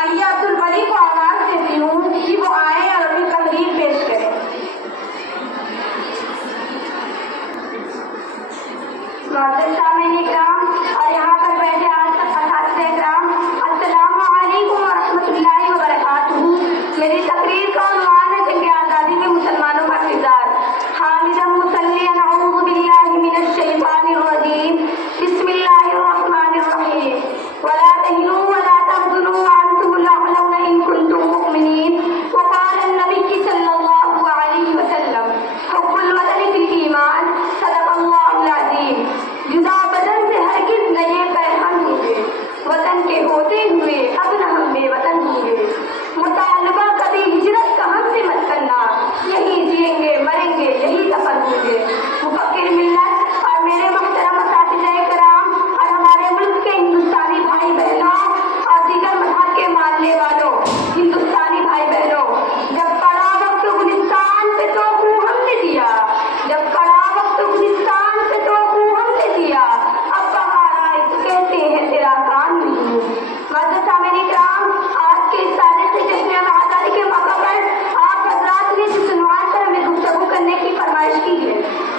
आइए अब्दुल वली को आवाज देती हूँ कि वो आए और अपनी तकरीर पेश करें। सामईन इकराम और यहाँ पर बैठे असातिज़े इकराम, अस्सलामु अलैकुम व रहमतुल्लाहि व बरकातुहू। मेरी तकरीर का उन्वान है जंग आज़ादी में मुसलमानों का किरदार। हामिदम मुसल्लियन अऊज़ु बिल्लाहि मिनश शैतानिर रजीम, बिस्मिल्लाहिर रहमानिर रहीम। वला तहिनू वला तहज़नू व अंतुमुल अअलौना इन कुंतुम मुमिनीन। वक़ाल नबी सल्लल्लाहु अलैहि वसल्लम, हुब्बुल वतन फिल ईमान, सदक़ल्लाहुल अज़ीम। जुदा बदन से हरगिज़ नए पैमान होंगे, वतन के होते हुए अब न हम बेवतन होंगे। मुतालबा कभी हिजरत का हमसे मत करना, यही जिएंगे मरेंगे यही दफन होंगे। मुफक्किर मिल्लत और मेरे मोहतरम असातिज़े इकराम और हमारे मुल्क के हिंदुस्तानी भाई बहनों और दीगर मज़हब के मानने वालों, हिंदुस्तानी भाई बहनों, जब पड़ा वक्त गुलिस्तान पे तो खून हमने दिया, जब पड़ा वक्त गुलिस्तान पे तो खून हमने दिया। अब बहार आए तो कहते हैं तेरा काम नहीं। मज़हब सामईन इकराम, आज के इस तारीख़ी जश्न आज़ादी के मौके पर आप हज़रात ने जिस उन्वान पर हमें गुफ्तगू करने की फरमाइश की है,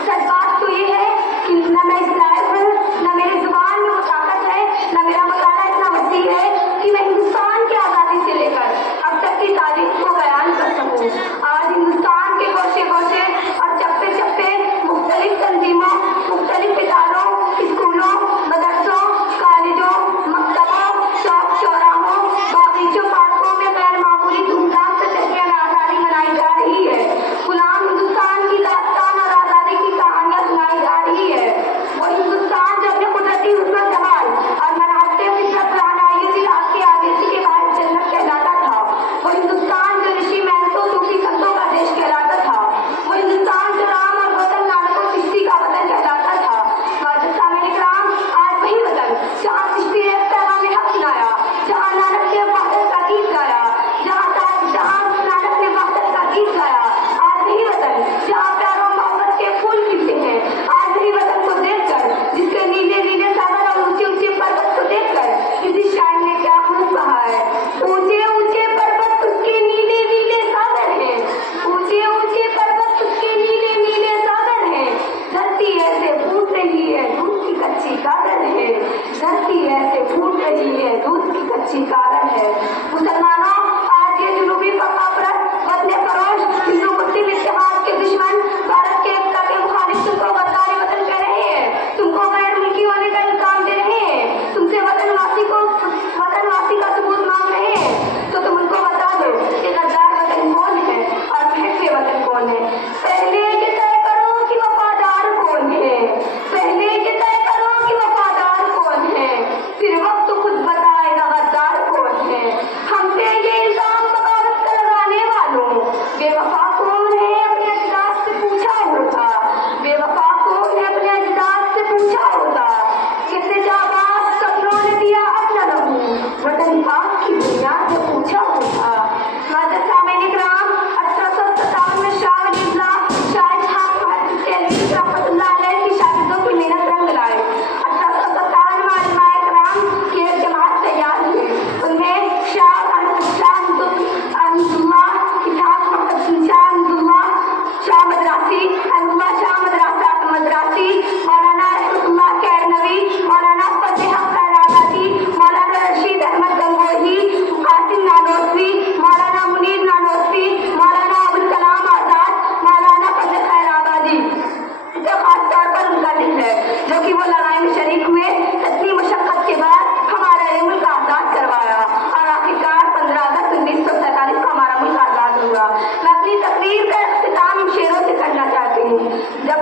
सच बात तो ये है कि न मैं इस लायक हूँ, न मेरी ज़ुबान में वो ताकत है, न मेरा मकाना इतना वसी है कि मैं हिंदुस्तान की आज़ादी से लेकर अब तक की तारीख को बयान कर सकूँ। आज हिंदुस्तान के गोशे गोशे और चप्पे चप्पे मुख्तलिफ तंजीमों, मुख्तलिफ इदारों, स्कूलों, मदरसों, कॉलेजों, मकतबों, चौक चौराहों, बागीचों, पार्कों में गैर मामूली धूमधाम से जश्न आज़ादी मनाई जा रही है। गुलाम हिंदुस्तान की दास्तान और आज़ादी की कहानियाँ सुनाई जा रही है। वो हिंदुस्तान जो अपने कुदरती हुस्न जमाल और मनाते फितरत रानाई की रात के आवेशी के बाद जन्नत कहलाता था। वो हिंदुस्तान जो ऋषि महंतों सूफी संतों का देश कहलाता था। वो हिंदुस्तान जो राम और गौतम नानक और चिश्ती का वतन कहलाता था। मौजूद सामईन इकराम, आज वही वतन जहाँ चिश्ती ने पैगाम हक सुनाया, जहाँ नानक ने वहदत का गीत गाया, जहाँ नानक ने वहदत का गीत गाया, आज वही वतन जहाँ प्यारों मोहब्बत के फूल खिलते हैं। आज वही वतन को देखकर, जिसके नीले नीले सागर और ऊंचे ऊंचे पर्वत को देखकर किसी शायर ने क्या खूब कहा है, ऊंचे ऊंचे पर्वत उसके नीले नीले सागर हैं, ऊंचे ऊंचे पर्वत उसके नीले नीले सागर हैं। धरती ऐसे फूट रही है दूध की कच्ची कादर है, धरती ऐसे फूट रही है दूध की कच्ची कादर है। मुसलमानों, आज ये जुनूबी फकाफरत वतन फरोश हिंदू मुस्लिम इत्तेहाद के दुश्मन भारत के एकता के मुखालिफ तुमको गद्दार वतन कह रहे हैं, तुमको गैर मुल्की होने का इल्जाम दे रहे हैं, तुमसे वतनवासी का सबूत मांग रहे हैं, तो तुम उनको बता दो कि गद्दार वतन कौन है और महक के वतन कौन है। पहले ये तय करो कि वफादार कौन है, पहले ये तय करो कि वफादार कौन है, फिर वक्त खुद बताएगा गद्दार कौन है। हम पे ये इल्जाम बगावत का लगाने वालों, बेवफा कौन है अपने अजदाद से पूछा होता, बेवफा कौन है अपने अजदाद से पूछा होता। कितने जाबाज सपनों ने दिया अपना लहू, वतन पाक की बुनियाद से पूछा होता। मौजूद सामईन इकराम, 1857 में शाह वलीउल्लाह शाह इसहाक मुहद्दिस देहलवी रहमतुल्लाह अलैह की शागिर्दों की मेहनत रंग लाए। 1857 में उलमाए इकराम की एक जमात तैयार हुई। उनमें शाह मदरासी, मौलाना रहमतुल्लाह कैरनवी, मौलाना फतेह हक खैराबादी, मौलाना रशीद अहमद गंगोही, कासिम नानोतवी, मौलाना मुनीर नानोतवी, मौलाना अबुल कलाम आजाद, मौलाना फतेह खैराबादी जो खास तौर पर उनका दिल है, जो कि वो लड़ाई में शरीक हुए, इतनी मशक्कत के बाद हमारा ये मुल्क आज़ाद करवाया और आखिरकार 15 अगस्त 1947 को हमारा मुल्क आज़ाद हुआ। मैं अपनी तकरीर का इख्तिताम शेरों से करना चाहती हूँ। जब